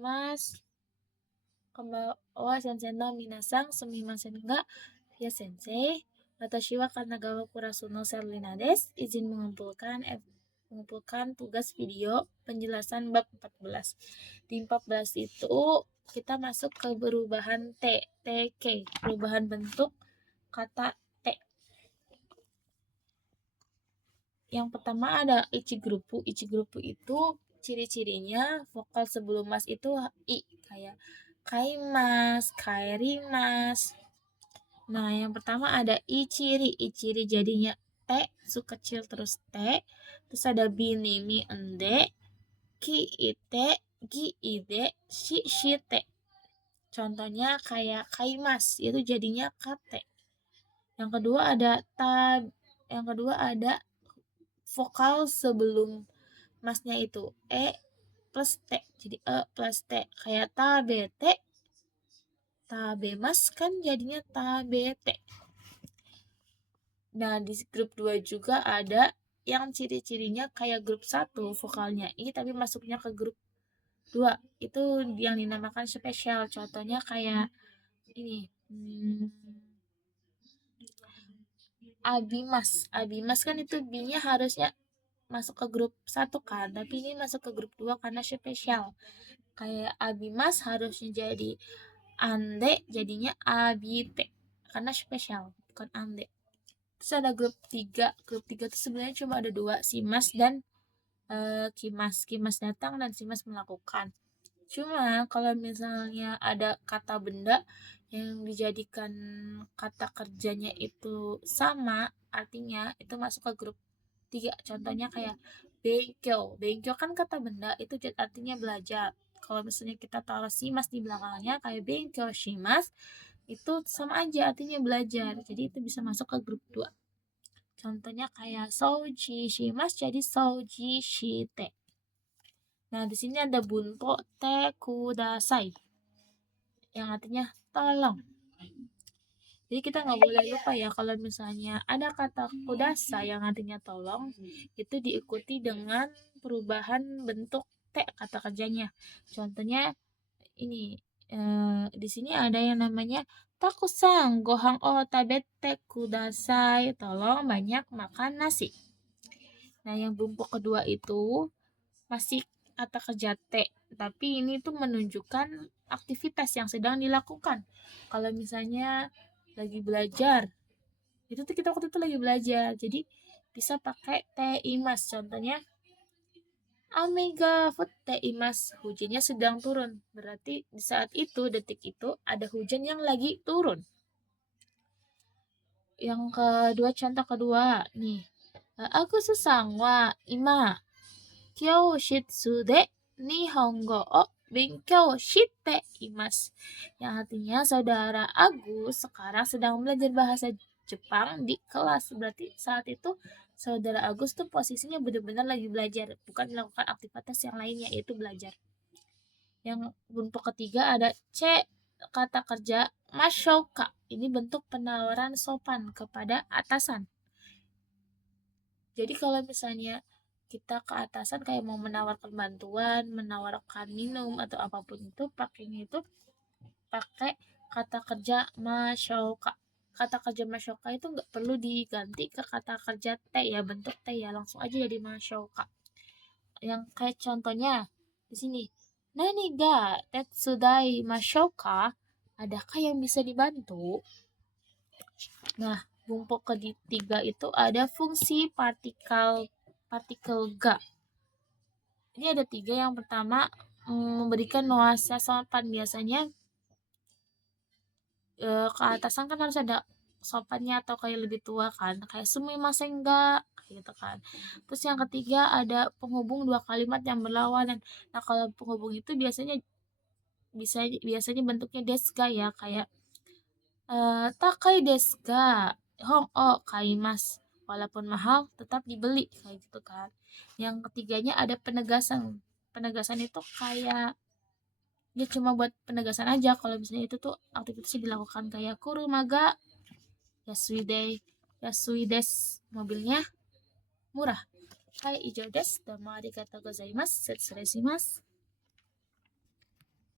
Mas. Konbanwa sensei no minasan, sumimasen ga ya sensei. Watashi wa Kanagawa Kurasu no Serlina desu. Izin mengumpulkan tugas video penjelasan bab 14. Di 14 itu kita masuk ke perubahan TK, perubahan bentuk kata T. Yang pertama ada ichigrupu. Ichigrupu itu ciri-cirinya vokal sebelum mas itu i, kayak kaimas, kaerimas. Nah, yang pertama ada ichiri. Ichiri jadinya T, su kecil terus T. Terus ada binimi ende, ki ite, gi ide, shi shite. Contohnya kayak kaimas, itu jadinya kate. Yang kedua ada vokal sebelum masnya itu e plus t, jadi e plus t, kayak tabete, tabemas kan jadinya tabete. Nah, di grup 2 juga ada yang ciri-cirinya kayak grup 1 vokalnya i tapi masuknya ke grup 2. Itu yang dinamakan spesial. Contohnya kayak ini. Abimas. Abimas kan itu B-nya harusnya masuk ke grup 1 kan, tapi ini masuk ke grup 2 karena spesial. Kayak abimas harusnya jadi ande, jadinya abite karena spesial, bukan ande. Terus ada grup 3. Grup 3 itu sebenarnya cuma ada 2, Simas dan Kimas. Kimas datang dan Simas melakukan. Cuma kalau misalnya ada kata benda yang dijadikan kata kerjanya itu sama, artinya itu masuk ke grup 3. Contohnya kayak benkyo. Benkyo kan kata benda, itu artinya belajar. Kalau misalnya kita taruh shimas di belakangnya kayak benkyo shimas, itu sama aja artinya belajar. Jadi itu bisa masuk ke grup 2. Contohnya kayak souji shimas jadi souji shite. Nah, di sini ada bunpo te kudasai, yang artinya tolong. Jadi kita nggak boleh lupa ya kalau misalnya ada kata kudasai yang artinya tolong, itu diikuti dengan perubahan bentuk te kata kerjanya. Contohnya ini, di sini ada yang namanya takusan gohang o tabete kudasai, tolong banyak makan nasi. Nah, yang bunpo kedua itu masih kata kerja T, tapi ini tuh menunjukkan aktivitas yang sedang dilakukan. Kalau misalnya lagi belajar, itu tuh kita waktu itu lagi belajar, jadi bisa pakai te imas. Contohnya Amega te imas, hujannya sedang turun. Berarti di saat itu, detik itu ada hujan yang lagi turun. Yang kedua, contoh kedua nih, aku susang wa ima kyoshitsu de nihongo o benkyou shite imasu. Yang artinya saudara Agus sekarang sedang belajar bahasa Jepang di kelas. Berarti saat itu saudara Agus tuh posisinya benar-benar lagi belajar, bukan melakukan aktivitas yang lainnya, yaitu belajar. Yang bentuk ketiga ada C, kata kerja mashoka. Ini bentuk penawaran sopan kepada atasan. Jadi kalau misalnya kita ke atasan kayak mau menawarkan bantuan, menawarkan minum atau apapun itu, pakainya itu pakai kata kerja mashoka. Kata kerja mashoka itu nggak perlu diganti ke kata kerja te ya, bentuk te ya, langsung aja jadi mashoka. Yang kayak contohnya di sini, nani ga tetsudai mashoka? Adakah yang bisa dibantu? Nah, bunpo ketiga itu ada fungsi partikel ga. Ini ada 3. Yang pertama, memberikan nuansa sopan. Biasanya ke atasan kan harus ada sopannya atau kayak lebih tua kan, kayak sumimasen ga gitu kan. Terus yang ketiga ada penghubung 2 kalimat yang berlawanan. Nah, kalau penghubung itu biasanya bentuknya desu ga ya, kayak takai desu ga hong o kaimasu, walaupun mahal tetap dibeli, kayak gitu kan. Yang ketiganya ada penegasan. Penegasan itu kayak dia cuma buat penegasan aja kalau misalnya itu tuh aktivitasnya dilakukan, kayak kurumaga yasui des, mobilnya murah. Hai, ijo desu, domo arigatou gozaimasu, setsureishimasu.